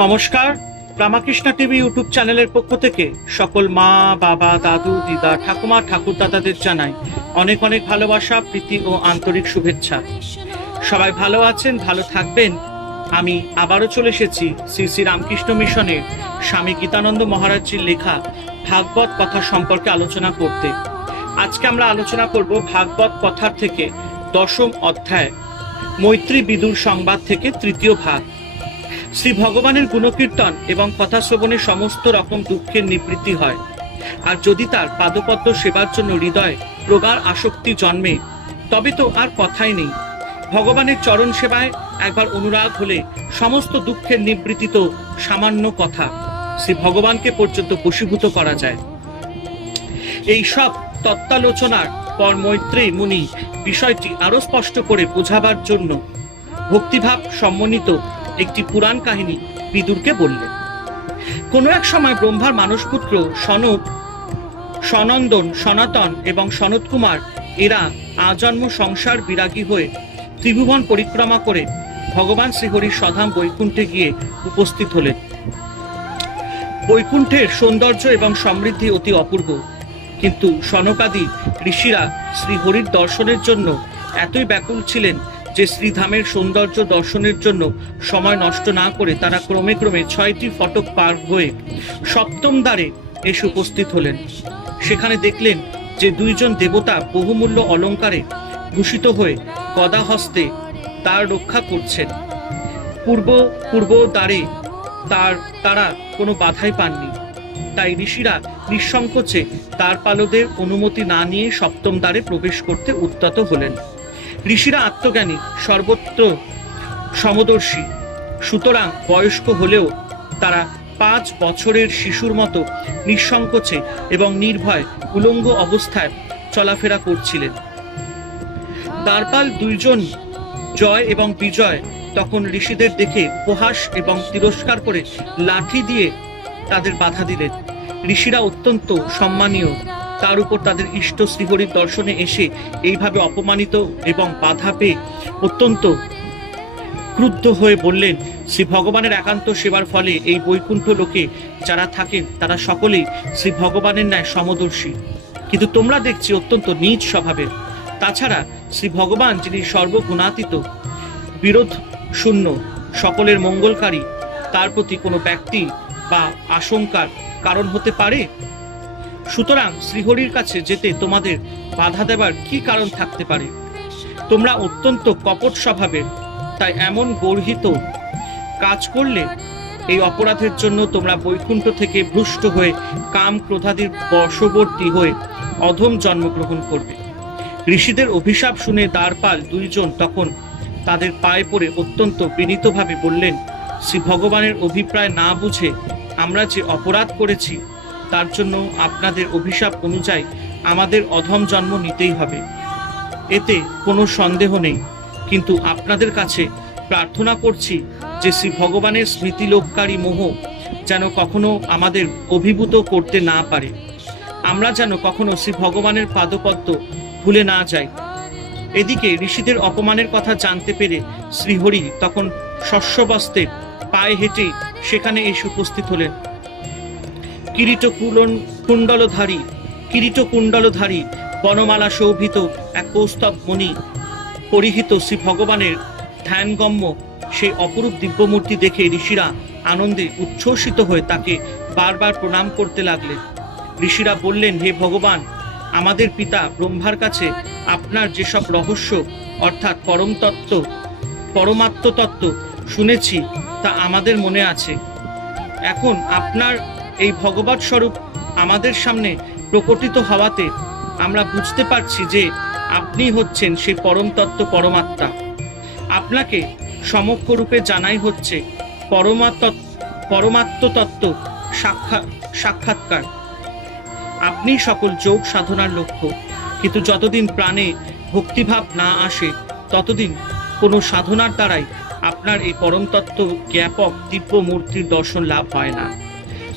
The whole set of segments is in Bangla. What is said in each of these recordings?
নমস্কার, রামাকৃষ্ণা টিভি ইউটিউব চ্যানেলের পক্ষ থেকে সকল মা, বাবা, দাদু, দিদা, ঠাকুমা ঠাকুর দাদাদের জানাই অনেক অনেক ভালোবাসা, প্রীতি ও আন্তরিক শুভেচ্ছা। সবাই ভালো আছেন, ভালো থাকবেন? আমি আবারও চলে এসেছি শ্রী শ্রী রামকৃষ্ণ মিশনের স্বামী গীতানন্দ মহারাজজির লেখা ভাগবত কথা সম্পর্কে আলোচনা করতে। আজকে আমরা আলোচনা করব ভাগবত কথার থেকে দশম অধ্যায়, মৈত্রী বিদুর সংবাদ থেকে তৃতীয় ভাগ। শ্রী ভগবানের গুণকীর্তন এবং কথা শ্রবণে সমস্ত রকম দুঃখের নিবৃত্তি হয়। আর যদি তার পাদপদ্ম সেবার জন্য হৃদয় প্রগাঢ় আসক্তি জন্মে, তবে তো আর কথাই নেই। ভগবানের চরণ সেবায় একবার অনুরাগ হলে সমস্ত দুঃখের নিবৃত্তি তো সামান্য কথা। শ্রী ভগবানকে পর্যন্ত বশীভূত করা যায়। এই সব তত্ত্বালোচনার পর মৈত্রী মুনি বিষয়টি আরও স্পষ্ট করে বোঝাবার জন্য ভক্তিভাব সম্মনিত একটি পুরাণ কাহিনী বিদুরকে বললেন। কোনো এক সময় ব্রহ্মার মানসপুত্র সনক, সনন্দন, সনাতন এবং সনত কুমার এরা আজন্ম সংসার বিরাগী হয়ে ত্রিভুবন পরিক্রমা করে ভগবান শ্রীহরির সধাম বৈকুণ্ঠে গিয়ে উপস্থিত হলেন। বৈকুণ্ঠের সৌন্দর্য এবং সমৃদ্ধি অতি অপূর্ব, কিন্তু সনকাদি ঋষিরা শ্রীহরির দর্শনের জন্য এতই ব্যাকুল ছিলেন যে শ্রীধামের সৌন্দর্য দর্শনের জন্য সময় নষ্ট না করে তারা ক্রমে ক্রমে ছয়টি ফটক পার হয়ে সপ্তম দ্বারে এসে উপস্থিত হলেন। সেখানে দেখলেন যে দুইজন দেবতা বহুমূল্য অলঙ্কারে ভূষিত হয়ে গদা হস্তে তার রক্ষা করছেন। পূর্ব পূর্ব দ্বারে তার, তারা কোনো বাধাই পাননি। তাই ঋষিরা নিঃসংকোচে তার পালদের অনুমতি না নিয়ে সপ্তম দ্বারে প্রবেশ করতে উদ্যত হলেন। ঋষিরা আত্মজ্ঞানী, সর্বত্র সমদর্শী। সুতরাং বয়স্ক হলেও তারা পাঁচ বছরের শিশুর মতো নিঃসংকোচে এবং নির্ভয়, উলঙ্গ অবস্থায় চলাফেরা করছিলেন। দ্বারপাল দুইজন জয় এবং বিজয় তখন ঋষিদের দেখে উপহাস এবং তিরস্কার করে লাঠি দিয়ে তাদের বাধা দিলেন। ঋষিরা অত্যন্ত সম্মানীয় তার উপর তাদের ইষ্ট শ্রীহরির দর্শনে এসে এইভাবে অপমানিত এবং বাধা পেয়ে অত্যন্ত ক্রুদ্ধ হয়ে বললেন, শ্রী ভগবানের একান্ত সেবার ফলে এই বৈকুণ্ঠ লোকে যারা থাকেন, তারা সকলেই শ্রী ভগবানের ন্যায় সমদর্শী। কিন্তু তোমরা দেখছি অত্যন্ত নীচ স্বভাবের। তাছাড়া শ্রী ভগবান যিনি সর্বগুণাতীত বিরোধ শূন্য সকলের মঙ্গলকারী, তার প্রতি কোনো ব্যক্তি বা আশঙ্কার কারণ হতে পারে? সুতরাং শ্রীহরির কাছে যেতে তোমাদের বাধা দেবার কি কারণ থাকতে পারে? তোমরা অত্যন্ত কপট স্বভাবের, তাই এমন গর্হিত কাজ করলে এই অপরাধের জন্য তোমরা বৈকুণ্ঠ থেকে ভ্রষ্ট হয়ে কাম ক্রোধাদির বশবর্তী হয়ে অধম জন্মগ্রহণ করবে। ঋষিদের অভিশাপ শুনে দ্বারপাল দুইজন তখন তাদের পায়ে পড়ে অত্যন্ত বিনীতভাবে বললেন শ্রী ভগবানের অভিপ্রায় না বুঝে আমরা যে অপরাধ করেছি তার জন্য আপনাদের অভিশাপ অনুযায়ী আমাদের অধম জন্ম নিতেই হবে। এতে কোনো সন্দেহ নেই, কিন্তু আপনাদের কাছে প্রার্থনা করছি যে শ্রী ভগবানের স্মৃতিলোপকারী মোহ যেন কখনো আমাদের অভিভূত করতে না পারে। আমরা যেন কখনো শ্রী ভগবানের পাদপদ্ম ভুলে না যাই। এদিকে ঋষিদের অপমানের কথা জানতে পেরে শ্রীহরি তখন শস্যবস্তে পায়ে হেঁটে সেখানে এসে উপস্থিত হলেন। কিরিট কুণ্ডলধারী কিরিট কুণ্ডলধারী বনমালা শোভিত এক কৌস্তব মণি পরিহিত শ্রী ভগবানের ধ্যানগম্য সেই অপরূপ দিব্যমূর্তি দেখে ঋষিরা আনন্দে উচ্ছ্বসিত হয়ে তাকে বারবার প্রণাম করতে লাগলেন। ঋষিরা বললেন, হে ভগবান, আমাদের পিতা ব্রহ্মার কাছে আপনার যেসব রহস্য, অর্থাৎ পরমতত্ত্ব, পরমাত্মতত্ত্ব শুনেছি, তা আমাদের মনে আছে। এখন আপনার এই ভগবত স্বরূপ আমাদের সামনে প্রকটিত হওয়াতে আমরা বুঝতে পারছি যে আপনি হচ্ছেন সেই পরম তত্ত্ব পরমাত্মা। আপনাকে সমক্ষ রূপে জানাই হচ্ছে পরমাত্ম পরমাত্ম তত্ত্ব সাক্ষা, সাক্ষাৎকার। আপনি সকল যোগ সাধনার লক্ষ্য, কিন্তু যতদিন প্রাণে ভক্তিভাব না আসে, ততদিন কোনো সাধনার দ্বারাই আপনার এই পরমতত্ত্ব জ্ঞাপক দিব্য মূর্তির দর্শন লাভ হয় না।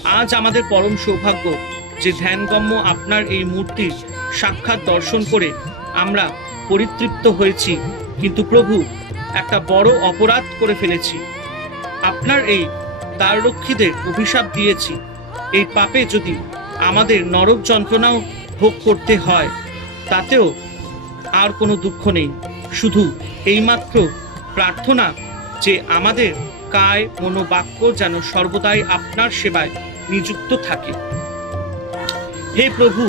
আজ আমাদের পরম সৌভাগ্য যে ধ্যানগম্য আপনার এই মূর্তির সাক্ষাৎ দর্শন করে আমরা পরিতৃপ্ত হয়েছি। কিন্তু প্রভু, একটা বড় অপরাধ করে ফেলেছি। আপনার এই দ্বাররক্ষীদের অভিশাপ দিয়েছি। এই পাপে যদি আমাদের নরক যন্ত্রণাও ভোগ করতে হয়, তাতেও আর কোনো দুঃখ নেই। শুধু এইমাত্র প্রার্থনা যে আমাদের কায় মনোবাক্য যেন সর্বদাই আপনার সেবায় নিযুক্ত থাকে। হে প্রভু,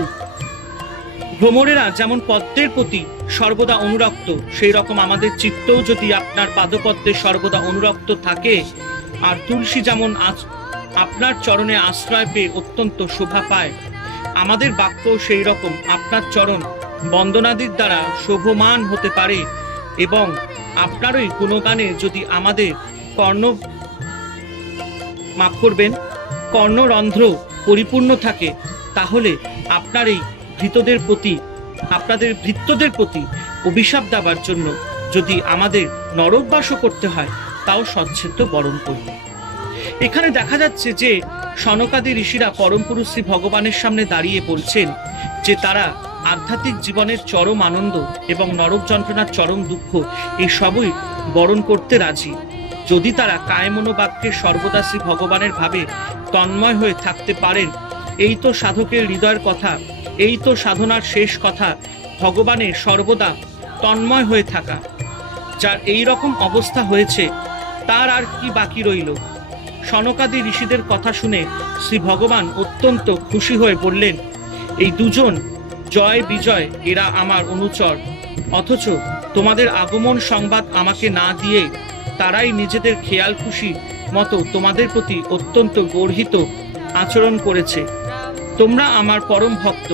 ভ্রমরেরা যেমন পদ্মের প্রতি সর্বদা অনুরক্ত সেই রকম আমাদের চিত্তও যদি আপনার পাদপদ্মে সর্বদা অনুরক্ত থাকে, আর তুলসী যেমন আপনার চরণে আশ্রয় পেয়ে অত্যন্ত শোভা পায়, আমাদের বাক্য সেই রকম আপনার চরণ বন্দনাদির দ্বারা শোভমান হতে পারে এবং আপনারই গুণগানে যদি আমাদের কর্ণ মাফ করবেন। কর্ণরন্ধ্র পরিপূর্ণ থাকে, তাহলে আপনার এই ভৃতদের প্রতি, আপনাদের ভৃত্যদের প্রতি অভিশাপ দেওয়ার জন্য যদি আমাদের নরকবাসও করতে হয়, তাও সচ্ছেদ্য বরণ করব এখানে দেখা যাচ্ছে যে সনকাদি ঋষিরা পরম পুরুষ শ্রী ভগবানের সামনে দাঁড়িয়ে বলছেন যে তারা আধ্যাত্মিক জীবনের চরম আনন্দ এবং নরক যন্ত্রণার চরম দুঃখ এই সবই বরণ করতে রাজি। যদি তারা কায়মনোবাক্যে সর্বদা শ্রী ভগবানের ভাবে তন্ময় হয়ে থাকতে পারেন, এই তো সাধকের হৃদয়ের কথা, এই তো সাধনার শেষ কথা, ভগবানের সর্বদা তন্ময় হয়ে থাকা। যার এই রকম অবস্থা হয়েছে, তার আর কি বাকি রইল? সনকাদি ঋষিদের কথা শুনে শ্রী ভগবান অত্যন্ত খুশি হয়ে বললেন, এই দুজন, জয় বিজয়, এরা আমার অনুচর। অথচ তোমাদের আগমন সংবাদ আমাকে না দিয়ে তারাই নিজেদের খেয়াল খুশি মতো তোমাদের প্রতি অত্যন্ত গর্হিত আচরণ করেছে। তোমরা আমার পরম ভক্ত,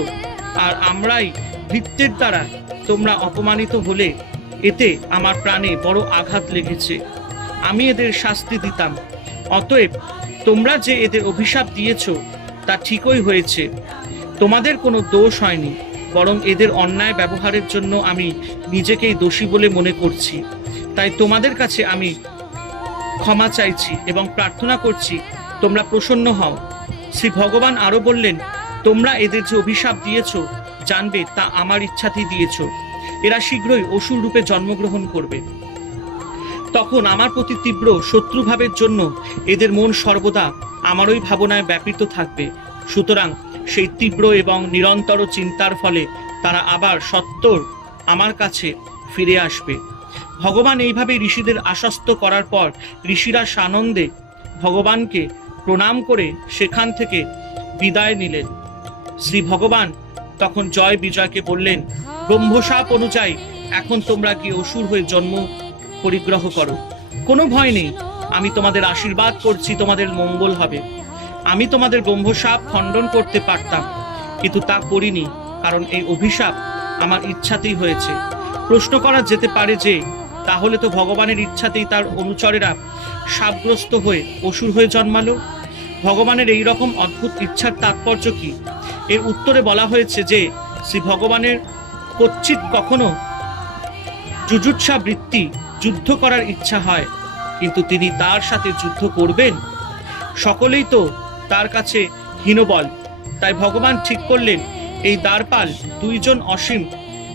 আর আমরাই ভৃত্যের দ্বারা তোমরা অপমানিত হলে এতে আমার প্রাণে বড় আঘাত লেগেছে। আমি এদের শাস্তি দিতাম। অতএব তোমরা যে এদের অভিশাপ দিয়েছ, তা ঠিকই হয়েছে। তোমাদের কোনো দোষ হয়নি, বরং এদের অন্যায় ব্যবহারের জন্য আমি নিজেকেই দোষী বলে মনে করছি। তাই তোমাদের কাছে আমি ক্ষমা চাইছি এবং প্রার্থনা করছি, তোমরা প্রসন্ন হও। শ্রী ভগবান আরও বললেন, তোমরা এদের যে অভিশাপ দিয়েছ, জানবে, তা আমার ইচ্ছাতেই দিয়েছ। এরা শীঘ্রই অসুর রূপে জন্মগ্রহণ করবে। তখন আমার প্রতি তীব্র শত্রুভাবের জন্য এদের মন সর্বদা আমারই ভাবনায় ব্যাপৃত থাকবে। সুতরাং সেই তীব্র এবং নিরন্তর চিন্তার ফলে তারা আবার সত্তর আমার কাছে ফিরে আসবে। ভগবান এইভাবে ঋষিদের আশ্বস্ত করার পর ঋষিরা সানন্দে ভগবানকে প্রণাম করে সেখান থেকে বিদায় নিলেন। শ্রী ভগবান তখন জয় বিজয়কে বললেন, ব্রহ্মসাপ অনুযায়ী এখন তোমরা কি অসুর হয়ে জন্ম পরিগ্রহ করো? কোনো ভয় নেই, আমি তোমাদের আশীর্বাদ করছি, তোমাদের মঙ্গল হবে। আমি তোমাদের ব্রহ্মসাপ খণ্ডন করতে পারতাম, কিন্তু তা করিনি, কারণ এই অভিশাপ আমার ইচ্ছাতেই হয়েছে। প্রশ্ন করা যেতে পারে যে তাহলে তো ভগবানের ইচ্ছাতেই তার অনুচরেরা সাপগ্রস্ত হয়ে অসুর হয়ে জন্মালো। ভগবানের এই রকম অদ্ভুত ইচ্ছার তাৎপর্য কি? এর উত্তরে বলা হয়েছে যে, শ্রী ভগবানের কচ্ছিত কখনো জুজুৎসা বৃত্তি যুদ্ধ করার ইচ্ছা হয়, কিন্তু তিনি তার সাথে যুদ্ধ করবেন? সকলেই তো তার কাছে হীনবল। তাই ভগবান ঠিক করলেন, এই দ্বারপাল দুইজন অসীম,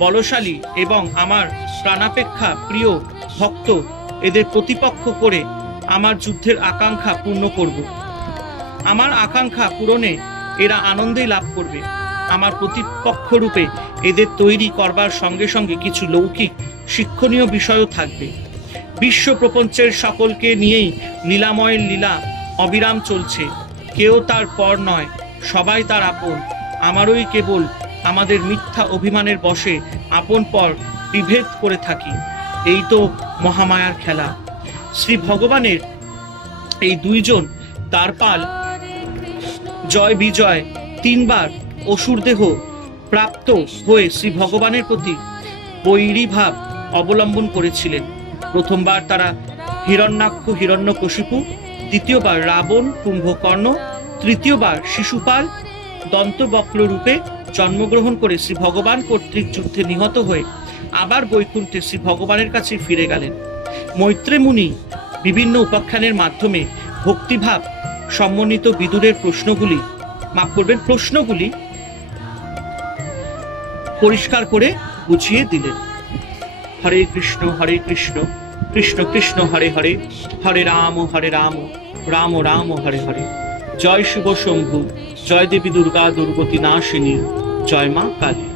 বলশালী এবং আমার প্রাণাপেক্ষা প্রিয় ভক্ত এদের প্রতিপক্ষ করে আমার যুদ্ধের আকাঙ্ক্ষা পূর্ণ করব। আমার আকাঙ্ক্ষা পূরণে এরা আনন্দেই লাভ করবে। আমার প্রতিপক্ষ রূপে এদের তৈরি করবার সঙ্গে সঙ্গে কিছু লৌকিক, শিক্ষণীয় বিষয়ও থাকবে। বিশ্ব প্রপঞ্চের সকলকে নিয়েই লীলাময়ের লীলা অবিরাম চলছে। কেউ তার পর নয়, সবাই তার আপন। আমারই কেবল আমাদের মিথ্যা অভিমানের বশে আপন পর বিভেদ করে থাকি। এই তো মহামায়ার খেলা। শ্রী ভগবানের এই দুইজন দ্বারপাল জয় বিজয় তিনবার অসুর দেহ প্রাপ্ত হয়ে শ্রী ভগবানের প্রতি বৈরী ভাব অবলম্বন করেছিলেন। প্রথমবার তারা হিরণ্যাক্ষ, হিরণ্যকশিপু, দ্বিতীয়বার রাবণ, কুম্ভকর্ণ, তৃতীয়বার শিশুপাল দন্তবক্র রূপে জন্মগ্রহণ করে শ্রী ভগবান কর্তৃক যুদ্ধে নিহত হয়ে আবার বৈকুণ্ঠে শ্রী ভগবানের কাছে ফিরে গেলেন। মৈত্রে মুনি বিভিন্ন উপাখ্যানের মাধ্যমে ভক্তিভাব সম্মন্বিত বিদুরের প্রশ্নগুলি, মাফ করবেন, প্রশ্নগুলি পরিষ্কার করে বুঝিয়ে দিলেন। হরে কৃষ্ণ হরে কৃষ্ণ কৃষ্ণ কৃষ্ণ, হরে হরে হরে রাম হরে রাম রাম রাম, হরে হরে। জয় শিব শম্ভু, জয় দেবী দুর্গা, দুর্গতি নাশিনী, জয় মা কালী।